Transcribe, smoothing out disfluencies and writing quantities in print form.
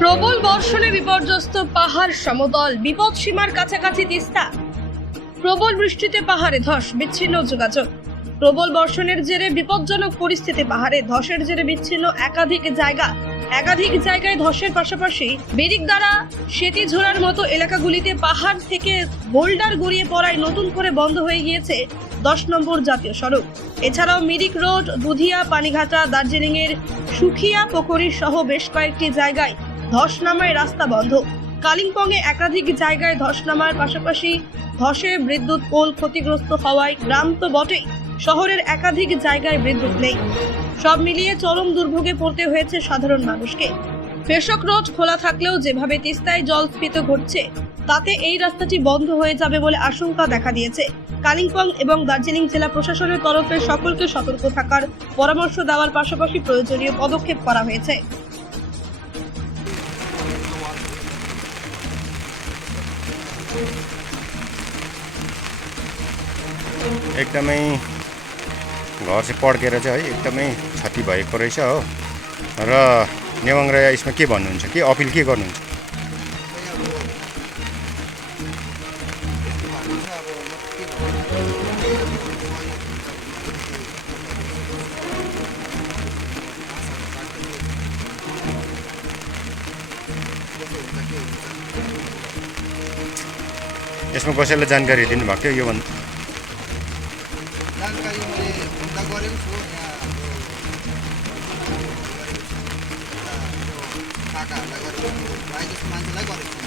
প্রবল বর্ষণে বিপর্যস্ত পাহাড় সমতল, বিপদসীমার কাছাকাছি তিস্তা। প্রবল বৃষ্টিতে পাহাড়ে ধস, বিচ্ছিন্ন যোগাযোগ। প্রবল বর্ষণের জেরে বিপজ্জনক পরিস্থিতি পাহাড়ে, ধসের জেরে বিচ্ছিন্ন একাধিক জায়গায় ধসের পাশাপাশি বেরিকদারা, সেতিঝোড়ার মতো এলাকাগুলিতে পাহাড় থেকে বোল্ডার গড়িয়ে পড়ায় নতুন করে বন্ধ হয়ে গিয়েছে 10 নম্বর জাতীয় সড়ক। এছাড়াও মিরিক রোড, দুধিয়া, পানিঘাটা, দার্জিলিংয়ের সুখিয়া পোখরি সহ বেশ কয়েকটি জায়গায় ধস নামায় রাস্তা বন্ধ। কালিম্পংয়ে একাধিক জায়গায় ধস নামার পাশাপাশি ধসে বিদ্যুৎ পোল ক্ষতিগ্রস্ত হওয়ায় গ্রাম তো বটেই, শহরের একাধিক জায়গায় বিদ্যুৎ নেই। সব মিলিয়ে চরম দুর্ভোগে পড়তে হয়েছে সাধারণ মানুষকে। ফেশক রোড খোলা থাকলেও যেভাবে তিস্তায় জলস্ফীতি ঘটছে তাতে এই রাস্তাটি বন্ধ হয়ে যাবে বলে আশঙ্কা দেখা দিয়েছে। কালিম্পং এবং দার্জিলিং জেলা প্রশাসনের তরফে সকলকে সতর্ক থাকার পরামর্শ দেওয়ার পাশাপাশি প্রয়োজনীয় পদক্ষেপ করা হয়েছে। एकदमै घर चाहिँ पड्केर चाहिँ एकदमै क्षति भएको रहेछ हो। र नेवाङ राई यसमा के भन्नुहुन्छ, के अपिल के गर्नुहुन्छ? यसमा कसैलाई जानकारी दिनुभएको थियो योभन्दा? जानकारी मैले हुँदा गरेको छु। यहाँ हाम्रो काकाहरूलाई गरेको छु, प्रायः जस्तो मान्छेलाई गरेको छु।